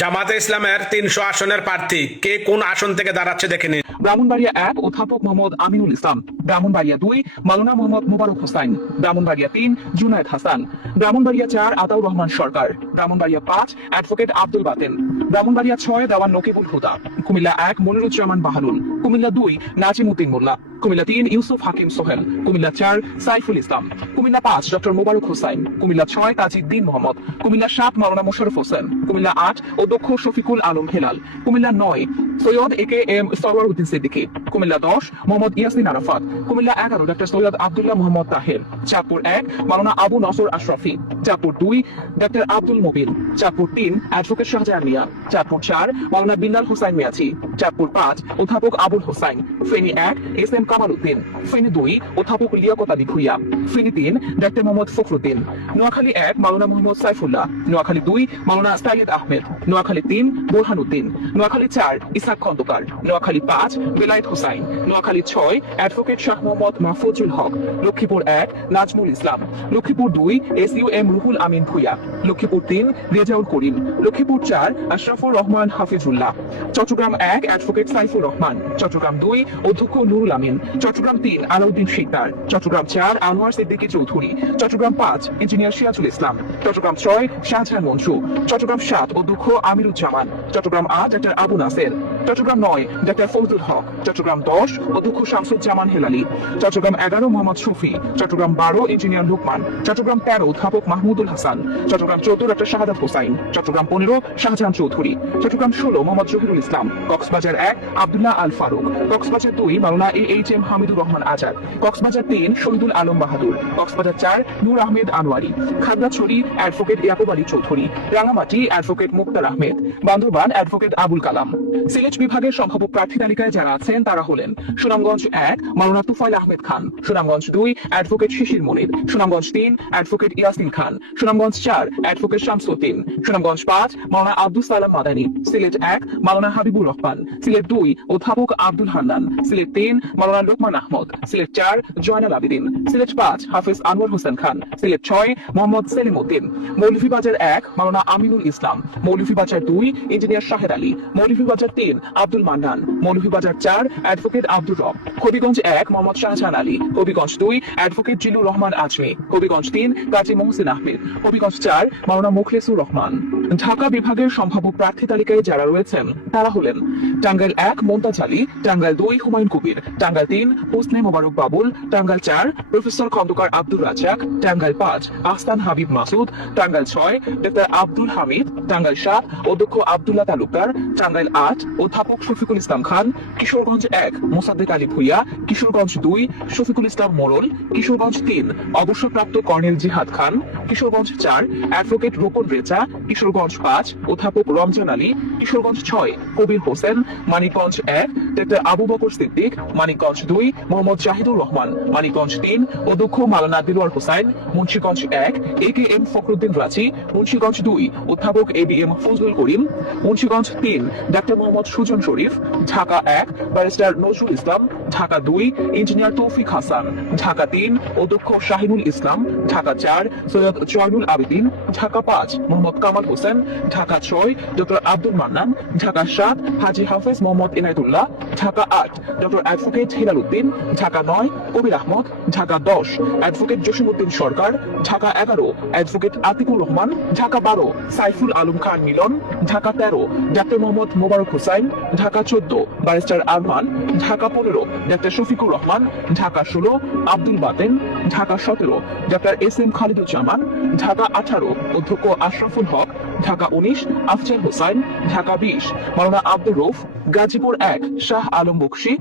জামাতে ইসলামের ৩০০ আসনের প্রার্থী কে কোন আসন থেকে দাঁড়াচ্ছে দেখে নিন। ব্রাহ্মণবাড়িয়া ১ অধ্যাপক মোহাম্মদ আমিনুল ইসলাম, ব্রাহ্মণবাড়িয়া ২ মাওলানা মোহাম্মদ মোবারক হোসাইন, ব্রাহ্মণবাড়িয়া ৩ জুনায়েদ হাসান, ব্রাহ্মণবাড়িয়া ৪ আতাউর রহমান সরকার, ব্রাহ্মণবাড়িয়া ৫ অ্যাডভোকেট আব্দুল বাতেন, ব্রাহ্মণবাড়িয়া ৬ দেওয়ান নকিবুল হুদা, কুমিল্লা ১ মনিরুজ্জামান বাহালুল, কুমিল্লা ২ নাজিম উদ্দিন মোল্লা, কুমিল্লা ৩ ইউসুফ হাকিম সোহেল, কুমিল্লা ৪ সাইফুল ইসলাম, কুমিল্লা ৫ ডক্টর মোবারক হোসাইন, কুমিল্লা ৬ তাজিউদ্দিন মোহাম্মদ, কুমিল্লা ৭ মাওলানা মোশাররফ হোসেন, কুমিল্লা ৮ অধ্যক্ষ শফিকুল আলম হেলাল, কুমিল্লা ৯ সৈয়দ এ.কে.এম. সরওয়ার উদ্দিন সিদ্দিকী, কুমিল্লা ১০ মোহাম্মদ ইয়াসিন আরাফাত, কুমিল্লা ১১ ডক্টর সৈয়দ আব্দুল্লাহ মোহাম্মদ তাহের, চাঁদপুর ১ মাওলানা আবু নসর আশরাফি, চাঁদপুর ২ ডক্টর আব্দুল মুবিন, চাঁদপুর ৩ অ্যাডভোকেট শাহজাহান মিয়া, চাঁদপুর ৪ মাওলানা বিল্লাল হোসাইন মিয়াছি, চাঁদপুর ৫ অধ্যাপক আবুল হোসাইন, ফেনী ১ এস.এম. কামাল উদ্দিন, ফেনী ২ অধ্যাপক লিয়াকত আলী ভুইয়া, ফেনী ৩ ডক্টর মোহাম্মদ ফখরুদ্দিন, নোয়াখালী ১ মাওলানা মোহাম্মদ সাইফুল্লাহ, নোয়াখালী ২ মাওলানা সাইয়্যিদ আহমেদ, নোয়াখালী ৩ বোরহান উদ্দিন, নোয়াখালী ৪ ইসহাক খন্দকার, নোয়াখালী ৫ বেলায়েত হোসাইন, নোয়াখালী ৬ অ্যাডভোকেট শাহ মোহাম্মদ মাহফুজুল হক, লক্ষ্মীপুর ১ নাজমুল ইসলাম, লক্ষ্মীপুর ২ এস.ইউ.এম. রুহুল আমিন ভুইয়া, লক্ষ্মীপুর ৩ রেজাউল করিম, লক্ষ্মীপুর ৪ আশরাফুর রহমান হাফিজুল্লাহ, চট্টগ্রাম ১ অ্যাডভোকেট সাইফুর রহমান, চট্টগ্রাম ২ অধ্যক্ষ নুরুল আমিন, চট্টগ্রাম ৩ আলাউদ্দিন শিকদার, চট্টগ্রাম ৪ আনোয়ার সিদ্দিকী চৌধুরী, চট্টগ্রাম ৫ ইঞ্জিনিয়ার সিরাজুল ইসলাম, চট্টগ্রাম ৬ শাহজাহান মনসু, চট্টগ্রাম ৭ অধ্যক্ষ আমিরুজ্জামান, চট্টগ্রাম ৮ ডক্টর আবু নাসের, চট্টগ্রাম ৯ ডক্টর ফজলুল হক, চট্টগ্রাম ১০ অধ্যক্ষ শামসুজ্জামান হেলালি, চট্টগ্রাম ১১ মোহাম্মদ শফি, চট্টগ্রাম ১২ ইঞ্জিনিয়ার লোকমান, চট্টগ্রাম ১৩ অধ্যাপক মাহমুদুল হাসান, চট্টগ্রাম ১৪ ডক্টর শাহাদাত হোসাইন, চট্টগ্রাম ১৫ শাহজাহান চৌধুরী, চট্টগ্রাম ১৬ মোহাম্মদ জহিরুল ইসলাম, কক্সবাজার ১ আব্দুল্লাহ আল ফারুক, কক্সবাজার ২ মাওলানা এ.এইচ.এম. হামিদুর রহমান আজাদ, কক্সবাজার ৩ শহীদুল আলম বাহাদুর, কক্সবাজার ৪ নূর আহমেদ আনোয়ারি, খাগড়াছড়ি অ্যাডভোকেট ইয়াকুব আলী চৌধুরী, রাঙামাটি অ্যাডভোকেট মুক্তার আহমেদ, বান্দরবান অ্যাডভোকেট আবুল কালাম। সিলেট বিভাগের সম্ভাব্য প্রার্থী তালিকায় যারা আছেন তারা হলেন সুনামগঞ্জ ১ মাওলানা তুফাইল আহমেদ খান, সুনামগঞ্জ ২ অ্যাডভোকেট শিশির মনির, সুনামগঞ্জ ৩ অ্যাডভোকেট ইয়াসিন খান, সুনামগঞ্জ ৪ অ্যাডভোকেট শামসুদ্দিন, সুনামগঞ্জ ৫ মাওলানা আব্দুল সালাম মাদানী, সিলেট ১ মাওলানা হাবিবুর রহমান, সিলেট ২ অধ্যাপক আব্দুল হান্নান, সিলেট ৩ মাওলানা লোকমান আহমদ, সিলেট ৪ জয়নাল আবেদিন, সিলেট ৫ হাফেজ আনোয়ার হোসেন খান, সিলেট ৬ মোহাম্মদ সেলিম উদ্দিন, মৌলভীবাজার ১ মাওলানা আমিনুল ইসলাম, মৌলভীবাজার ২ ইঞ্জিনিয়ার শাহেদ আলী, মৌলভীবাজার ৩ আব্দুল মান্নান, মৌলভীবাজার ৪ অ্যাডভোকেট আব্দুর রব, হবিগঞ্জ ১ মোহাম্মদ শাহজাহান আলী, হবিগঞ্জ ২ অ্যাডভোকেট জিলুর রহমান আজমি, হবিগঞ্জ ৩ কাজী মোহসিন আহমেদ, হবিগঞ্জ ৪ মাওলানা মুখলেসুর রহমান। ঢাকা বিভাগের সম্ভাব্য প্রার্থী তালিকায় যারা রয়েছেন তারা হলেন টাঙ্গাইল ১ মোমতাজ আলী, টাঙ্গাইল ২ হুমায়ুন কবির, টাঙ্গাইল ৩ হোসনে মোবারক বাবুল, টাঙ্গাইল ৪ প্রফেসর খন্দকার আব্দুর রাজ্জাক, টাঙ্গাইল ৫ আহসান হাবিব মাসুদ, টাঙ্গাইল ৬ ডক্টর আব্দুল হামিদ, টাঙ্গাইল ৭ অধ্যক্ষ আব্দুল্লাহ তালুকদার, টাঙ্গাইল ৮ অধ্যাপক শফিকুল ইসলাম খান, কিশোরগঞ্জ ১ মোসাদ্দেক আলী ভুইয়া, কিশোরগঞ্জ ২ শফিকুল ইসলাম মোড়ল, কিশোরগঞ্জ ৩ অবসরপ্রাপ্ত কর্নেল জিহাদ খান, কিশোরগঞ্জ ৪ অ্যাডভোকেট রোকন রেজা, কিশোরগঞ্জ ৫ অধ্যাপক রমজান আলী, কিশোরগঞ্জ ৬ কবির হোসেন, মানিকগঞ্জ ১ ডক্টর আবু বকর সিদ্দিক, মানিকগঞ্জ ২ মোহাম্মদ জাহিদুর রহমান, মানিকগঞ্জ ৩ অধ্যক্ষ মাওলানা দিলওয়ার হোসাইন, মুন্সিগঞ্জ ১ এ.কে.এম. ফখরুদ্দিন রাজি, মুন্সিগঞ্জ ২ অধ্যাপক এ.বি.এম. ফজলুল করিম, মুন্সিগঞ্জ ৩ ডক্টর মোহাম্মদ সুজন শরীফ, ঢাকা ১ ব্যারিস্টার নজরুল ইসলাম, ঢাকা ২ ইঞ্জিনিয়ার তৌফিক হাসান, ঢাকা ৩ অধ্যক্ষ শাহিনুল ইসলাম, Dhaka ৪ Syed Joynul Abedin, Dhaka ৫ Mohammad Kamal Hossain, Dhaka ৬ doctor Abdul Mannan, Dhaka ৭ Haji Hafez Mohammad Inayetullah, Dhaka ৮ doctor advocate Helal Uddin, Dhaka ৯ Kabir Ahmed, Dhaka ১০ advocate Jasimuddin Sarkar, Dhaka ১১ advocate Atikur Rahman, Dhaka ১২ Saiful Alam Khan Milon, Dhaka ১৩ doctor Mohammad Mobarak Hossain, Dhaka ১৪ barrister Arman, Dhaka ১৫ doctor Shafiqur Rahman, Dhaka ১৬ Abdul Baten, Dhaka ১৭ doctor S M. Khaliduzzaman, Dhaka ১৮ অধ্যক্ষ আশরাফুল হক, ঢাকা ১৯ আফজাল হোসাইন, ঢাকা ২০ মাওলানা আব্দুর রউফ, গাজীপুর ১ শাহ আলম বকশী,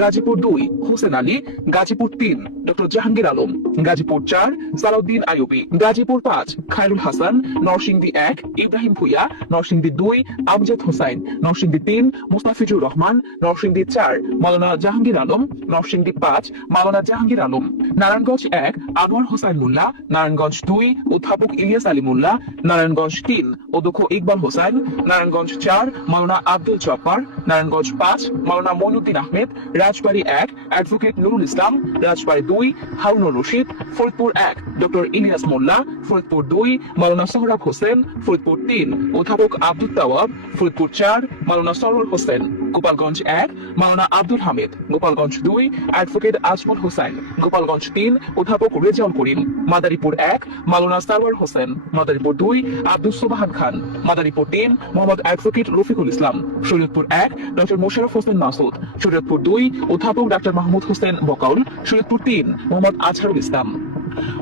গাজীপুর ২ হোসেন আলী, গাজীপুর ৩ ডক্টর জাহাঙ্গীর আলম, গাজীপুর ৪ সালাউদ্দিন আইয়ুবী, গাজীপুর ৫ খায়রুল হাসান, নরসিংদী ১ ইব্রাহিম ভুইয়া, নরসিংদী ২ আমজাদ হোসাইন, নরসিংদী ৩ মুস্তাফিজুর রহমান, নরসিংদী ৪ মাওলানা জাহাঙ্গীর আলম, নরসিংদী ৫ মাওলানা জাহাঙ্গীর আলম, নারায়ণগঞ্জ ১ আনোয়ার হোসাইন মোল্লা, নারায়ণগঞ্জ ২ অধ্যাপক ইলিয়াস আলী মোল্লা, নারায়ণগঞ্জ ৩ অধ্যক্ষ ইকবাল হোসাইন, নারায়ণগঞ্জ ৪ মাওলানা আব্দুল জব্বার, নারায়ণগঞ্জ ৫ মাওলানা মঈনুদ্দিন আহমেদ, রাজবাড়ী ১ অ্যাডভোকেট নুরুল ইসলাম, রাজবাড়ী ২ 2 হারুনুর রশিদ, ফরিদপুর 1 ডক্টর ইলিয়াস মোল্লা, ফরিদপুর 2 মাওলানা সোহরাব হোসেন, ফরিদপুর 3 অধ্যাপক আব্দুল তাওয়াব, ফরিদপুর 4 মাওলানা সরোয়ার হোসেন, গোপালগঞ্জ 1 মাওলানা আব্দুল হামিদ, গোপালগঞ্জ 2 অ্যাডভোকেট আজমল হোসেন, গোপালগঞ্জ 3 অধ্যাপক রেজাউল করিম, মাদারীপুর 1 মাওলানা সারওয়ার হোসেন, মাদারীপুর 2 আব্দুল সুবহান খান, মাদারীপুর 3 মোহাম্মদ অ্যাডভোকেট রফিকুল ইসলাম, শরীয়তপুর 1 ডক্টর মোশাররফ হোসেন মাসুদ, শরীয়তপুর 2 অধ্যাপক ডাক্তার মাহমুদ হোসেন বকাউল, শরীয়তপুর 3 মোহাম্মদ আজহারুল ইসলাম।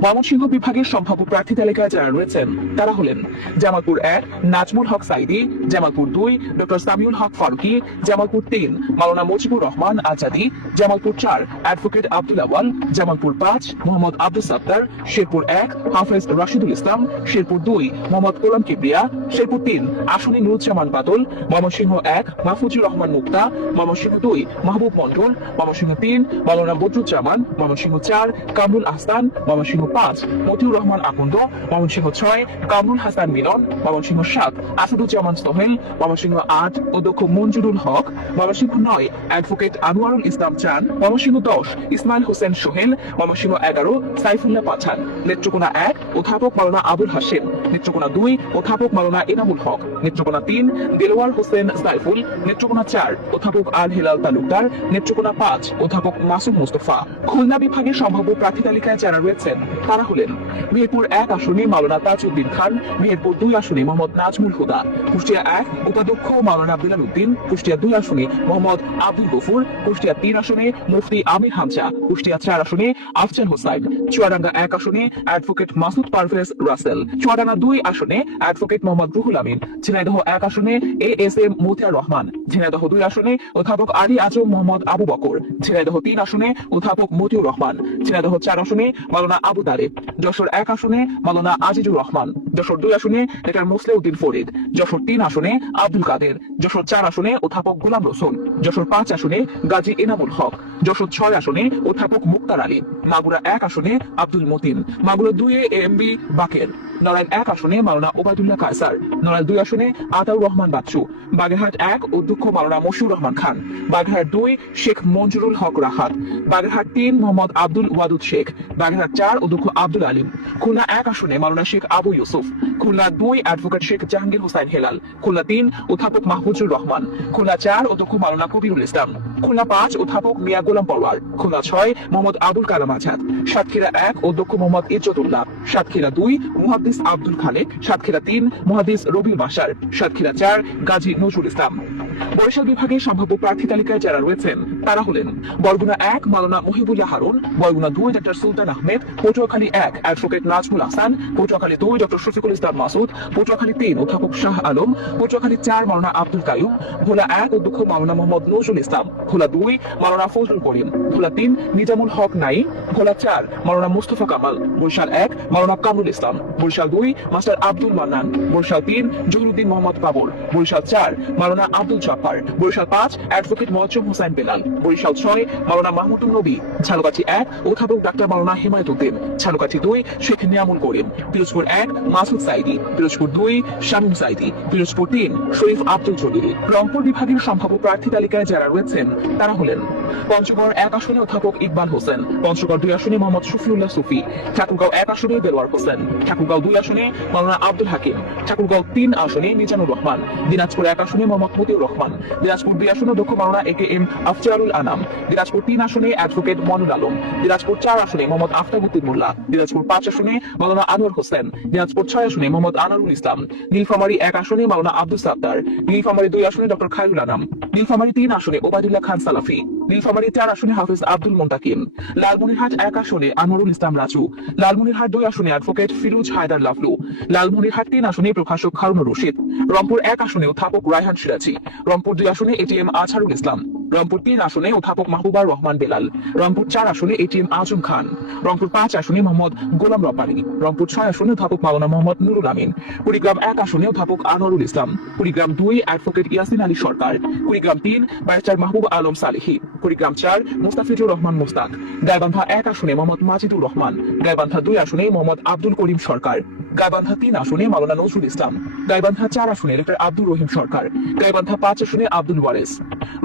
ময়মনসিংহ বিভাগের সম্ভাব্য প্রার্থী তালিকায় যারা রয়েছেন তারা হলেন জামালপুর 1 নাজমুল হক সাইদি, জামালপুর 2 ডক্টর সামিউল হক ফারুকি, জামালপুর 3 মাওলানা মুজিবুর রহমান আজাদি, জামালপুর 4 অ্যাডভোকেট আব্দুল আওয়াল, জামালপুর 5 মোহাম্মদ আব্দুল সাত্তার, শেরপুর 1 হাফেজ রাশিদুল ইসলাম, শেরপুর 2 মোহাম্মদ গোলাম কিবরিয়া, শেরপুর 3 আসনি নুরুজ্জামান বাদল, ময়মনসিংহ 1 মাহফুজুর রহমান মুক্তা, ময়মনসিংহ 2 মাহবুব মন্ডল, ময়মনসিংহ 3 মাওলানা বদরুজ্জামান, ময়মনসিংহ 4 কামরুল আহসান, ময়মনসিংহ 5 মতিউর রহমান আকন্দ, ময়মনসিংহ 6 কামরুল হাসান মিলন, ময়মনসিংহ 7 আসাদুজ্জামান সোহেল, ময়মনসিংহ 8 অধ্যক্ষ মঞ্জুরুল হক, ময়মনসিংহ 9 অ্যাডভোকেট আনোয়ারুল ইসলাম চান, ময়মনসিংহ 10 ইসমাইল হোসেন সোহেল, ময়মনসিংহ 11 সাইফুল্লাহ পাঠান, নেত্রকোনা 1 অধ্যাপক মাওলানা আবুল হাশেম, নেত্রকোনা 2 অধ্যাপক মাওলানা এনামুল হক, নেত্রকোনা 3 দেলোয়ার হোসেন সাইফুল, নেত্রকোনা 4 অধ্যাপক আল হিলাল তালুকদার, নেত্রকোনা 5 অধ্যাপক মাসুদ মুস্তফা। খুলনা বিভাগের সম্ভাব্য প্রার্থী তালিকায় যারা রয়েছেন তারা হলেন মেহেরপুর 1 আসনে মাওলানা তাজউদ্দিন খান, মেহেরপুর 2 আসনে মোহাম্মদ নাজমুল হুদা, কুষ্টিয়া 1 উপাধ্যক্ষ মাওলানা বিলাল উদ্দিন, কুষ্টিয়া 2 আসনে মোহাম্মদ আব্দুল গফুর, কুষ্টিয়া 3 আসনে মুফতি আমির হামজা, কুষ্টিয়া 4 আসনে আফজাল হোসাইন, চুয়াডাঙ্গা 1 আসনে অ্যাডভোকেট মাসুদ পারভেজ রাসেল, চুয়াডাঙ্গা 2 আসনে অ্যাডভোকেট মোহাম্মদ রুহুল আমিন, ঝিনাইদহ 1 আসনে এএসএম মতিয়ার রহমান, ঝিনাইদহ 2 আসনে অধ্যাপক আলী আজম মোহাম্মদ আবু বকর, ঝিনাইদহ 3 আসনে অধ্যাপক মতিউর রহমান, ঝিনাইদহ 4 আসনে মাওলানা আবু তালেব, যশোর 1 আসনে মাওলানা আজিজুর রহমান, যশোর 2 আসনে ডক্টর মুসলিউদ্দিন ফরিদ, যশোর 3 আসনে আব্দুল কাদের, যশোর 4 আসনে অধ্যাপক গোলাম রসুল, যশোর 5 আসনে গাজী এনামুল হক, যশোর 6 আসনে অধ্যাপক মুক্তার আলী, মাগুরা 1 আসনে আব্দুল মতিন, মাগুরা 2 এ এমবি বাকের, নড়াইল 1 আসনে মাওলানা ওবায়দুল্লাহ কায়সার, নড়াইল 2 আসনে আতাউর রহমান বাচ্চু, বাগেরহাট 1 অধ্যক্ষ মাওলানা মশিউর রহমান খান, বাগেরহাট 2 শেখ মঞ্জুরুল হক রাহাত, বাগেরহাট 3 মোহাম্মদ আব্দুল ওয়াদুদ শেখ, বাগেরহাট 4 অধ্যক্ষ আব্দুল আলিম, খুলনা 1 আসনে মাওলানা শেখ আবু ইউসুফ, খুলনা 2 অ্যাডভোকেট শেখ জাহাঙ্গীর হোসাইন হেলাল, খুলনা 3 অধ্যাপক মাহফুজুর রহমান, খুলনা 4 অধ্যক্ষ মাওলানা কবিরুল ইসলাম, খুলনা 5 অধ্যাপক মিয়া গোলাম পরওয়ার, খুলনা 6 মোহাম্মদ আবুল কালাম আজাদ, সাতক্ষীরা 1 অধ্যক্ষ মোহাম্মদ ইজ্জতুল্লাহ, সাতক্ষীরা 2 মুহাদ্দিস আব্দুল খালেক, সাতক্ষীরা 3 মুহাদ্দিস রবিউল বাশার, সাতক্ষীরা 4 গাজী নজরুল ইসলাম। বরিশাল বিভাগের সম্ভাব্য প্রার্থী তালিকায় যারা রয়েছেন তারা হলেন বরগুনা 1 মাওলানা মহিবুল্লাহ হারুন, বরগুনা 2 ডক্টর সুলতান আহমেদ, পটুয়াখালী 1 অ্যাডভোকেট নাজমুল আহসান, পটুয়াখালী 2 ডক্টর শফিকুল ইসলাম মাসুদ, পটুয়াখালী 3 অধ্যাপক শাহ আলম, পটুয়াখালী 4 মাওলানা আব্দুল কাইয়ুম, ভোলা 1 অধ্যক্ষ মাওলানা মোহাম্মদ নজরুল ইসলাম, ভোলা 2 মাওলানা ফজলুল করিম, ভোলা 3 নিজামুল হক নাইম, ভোলা 4 মাওলানা মুস্তফা কামাল, বরিশাল 1 মাওলানা কামরুল ইসলাম, বরিশাল 2 মাস্টার আব্দুল মান্নান, বরিশাল 3 জহুরুদ্দিন মোহাম্মদ বাবর, বরিশাল 4 মাওলানা আব্দুল জাফর, বরিশাল 5 অ্যাডভোকেট মোয়াজ্জম হোসেন বেলাল, বরিশাল 6 মাওলানা মাহমুদুল নবী, ঝালকাঠি 1 অধ্যাপক ডাক্তার মাওলানা হিমায়ত উদ্দিন, ঝালকাঠি 2 শেখ নিয়ামুল করিম, পিরোজপুর 1 মাসুদ সাইদি, পিরোজপুর 2 শামীম সাইদি, পিরোজপুর 3 শরীফ আব্দুল জলিল। রংপুর বিভাগের সম্ভাব্য প্রার্থী তালিকায় যারা রয়েছেন তারা হলেন পঞ্চগড় 1 আসনে অধ্যাপক ইকবাল হোসেন, পঞ্চগড় 2 আসনে মোহাম্মদ শফিউল্লাহ সুফি, ঠাকুরগাঁও 1 আসনে দেলোয়ার হোসেন, ঠাকুরগাঁও 2 আসনে মাওলানা আব্দুল হাকিম, ঠাকুরগাঁও 3 আসনে মিজানুর রহমান, দিনাজপুর 1 আসনে মোহাম্মদ মতিউর রহমান, দিনাজপুর 2 আসনে অধ্যক্ষ মাওলানা একেএম আফজালুল আনাম, দিনাজপুর 3 আসনে অ্যাডভোকেট মনুল আলম, দিনাজপুর 4 আসনে মোহাম্মদ আফতাবউদ্দিন মোল্লা, দিনাজপুর 5 আসনে মাওলানা আনোয়ার হোসেন, দিনাজপুর 6 আসনে মোহাম্মদ আনারুল ইসলাম, নীলফামারী 1 আসনে মাওলানা আব্দুল সাত্তার, নীলফামারী 2 আসনে ডক্টর খায়রুল আনাম, নীলফামারী 3 আসনে ওবায়দুল্লাহ খান সালাফি, নীলফামারী 4 আসনে হাফেজ আব্দুল মুন্তাকিম, লালমনিরহাট 1 আসনে আনোয়ারুল ইসলাম রাজু, লালমনিরহাট 2 আসনে অ্যাডভোকেট ফিরোজ হায়দার লাভলু, লালমনিরহাট 3 আসনে প্রকাশক হারুনুর রশিদ, রংপুর 1 আসনে অধ্যাপক রায়হান সিরাজি, রংপুর 2 আসনে এটিএম আজহারুল ইসলাম, রংপুর 3 আসনে অধ্যাপক মাহবুবার রহমান বেলাল, রংপুর 4 আসনে এটিএম আজম খান, রংপুর 5 আসনে মোহাম্মদ গোলাম রব্বানী, রংপুর 6 আসনে অধ্যাপক মাওলানা মোহাম্মদ নুরুল আমিন, কুড়িগ্রাম 1 আসনে অধ্যাপক আনোয়ারুল ইসলাম, কুড়িগ্রাম 2 অ্যাডভোকেট ইয়াসিন আলী সরকার, কুড়িগ্রাম 3 ব্যারিস্টার মাহবুব আলম সালেহি, কুড়িগ্রাম 4 মুস্তাফিজুর রহমান মুস্তাক, গাইবান্ধা 1 আসনে মোহাম্মদ মাজিদুর রহমান, গাইবান্ধা 2 আসনে মোহাম্মদ আব্দুল করিম সরকার, গাইবান্ধা 3 আসনে মাওলানা নজরুল ইসলাম, গাইবান্ধা 4 আসনে ডক্টর আব্দুর রহিম সরকার, গাইবান্ধা 5 আসনে আব্দুল ওয়ারেস।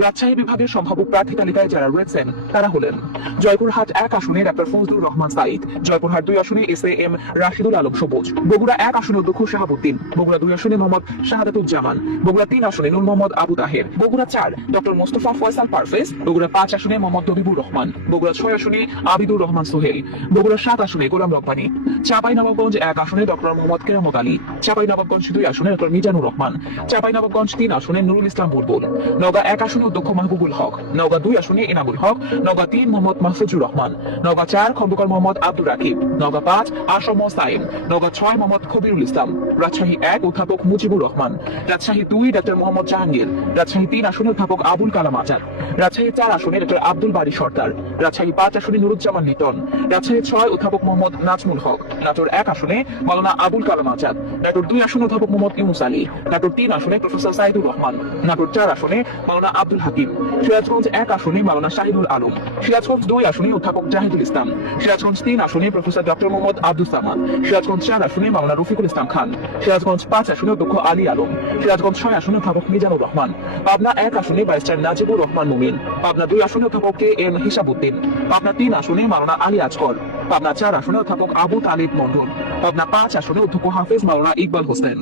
রাজশাহী বিভাগের সম্ভাব্য প্রার্থী তালিকায় যারা রয়েছেন তারা হলেন জয়পুরহাট 1 আসনে ডক্টর ফজলুর রহমান সাইদ, জয়পুরহাট 2 আসনে এস.এ.এম. রাশিদুল আলম সবুজ, বগুড়া 1 আসনে অধ্যক্ষ শাহাবুদ্দিন, বগুড়া 2 আসনে মোহাম্মদ শাহাদাতুজ্জামান, বগুড়া 3 আসনে নূর মোহাম্মদ আবু তাহের, বগুড়া 4 ডক্টর মোস্তফা ফয়সাল পারভেজ, বগুড়া 5 আসনে মোহাম্মদ তবিবুর রহমান, বগুড়া 6 আসনে আবিদুর রহমান সোহেল, বগুড়া 7 আসনে গোলাম রব্বানী, চাঁপাইনবাবগঞ্জ 1 আসনে ডক্টর মোহাম্মদ কেরামত আলী, চাঁপাইনবাবগঞ্জ 2 আসনে ডক্টর মিজানুর রহমান, চাঁপাইনবাবগঞ্জ 3 আসনে নুরুল ইসলাম বুলবুল, নওগাঁ 1 আসনে অধ্যক্ষ মাহবুবুল হক, নওগাঁ 2 আসনে এনামুল হক, নওগাঁ 3 মোহাম্মদ মাহফুজুর রহমান, নওগাঁ 4 খন্দকার মোহাম্মদ আব্দুর রাকিব, নওগাঁ 5 আসম সাইম, নওগাঁ 6 মোহাম্মদ কবিরুল ইসলাম, রাজশাহী 1 অধ্যাপক মুজিবুর রহমান, রাজশাহী 2 ডক্টর মোহাম্মদ জাহাঙ্গীর, রাজশাহী 3 আসনে অধ্যাপক আবুল কালাম আজাদ, রাজশাহী 4 আসনে ডক্টর আব্দুল বারী সরকার, রাজশাহী 5 আসনে নুরুজ্জামান লিটন, রাজশাহী 6 অধ্যাপক মোহাম্মদ নাজমুল হক, নাটোর 1 আসনে মাওলানা আবুল কালাম আজাদ, নাটোর 2 আসনে অধ্যাপক মোহাম্মদ ইউনুস আলী, নাটোর 3 আসনে প্রফেসর সাইদুর রহমান, নাটোর 4 আসনে মাওলানা আব্দুল হাকিম, সিরাজগঞ্জ 1 আসনে মাওলানা শাহিদুল আলম, সিরাজগঞ্জ 2 আসনে অধ্যাপক জাহিদুল ইসলাম, সিরাজগঞ্জ 3 আসনে প্রফেসর ডক্টর মোহাম্মদ আব্দুল সামাদ, সিরাজগঞ্জ 4 আসনে মাওলানা রফিকুল ইসলাম খান, সিরাজগঞ্জ 5 আসনে অধ্যক্ষ আলী আলম, সিরাজগঞ্জ 6 আসনে অধ্যাপক মিজানুর রহমান, পাবনা 1 আসনে ব্যারিস্টার নাজিবুর রহমান মুমিন, পাবনা 2 আসনে অধ্যাপক কে.এম. হিসাবউদ্দিন, পাবনা 3 আসনে মাওলানা আলী আজগর, পাবনা 4 আসনে অধ্যাপক আবু তালিব মন্ডল, পাবনা 5 আসনে অধ্যক্ষ হাফেজ মাওলানা ইকবাল হোসেন।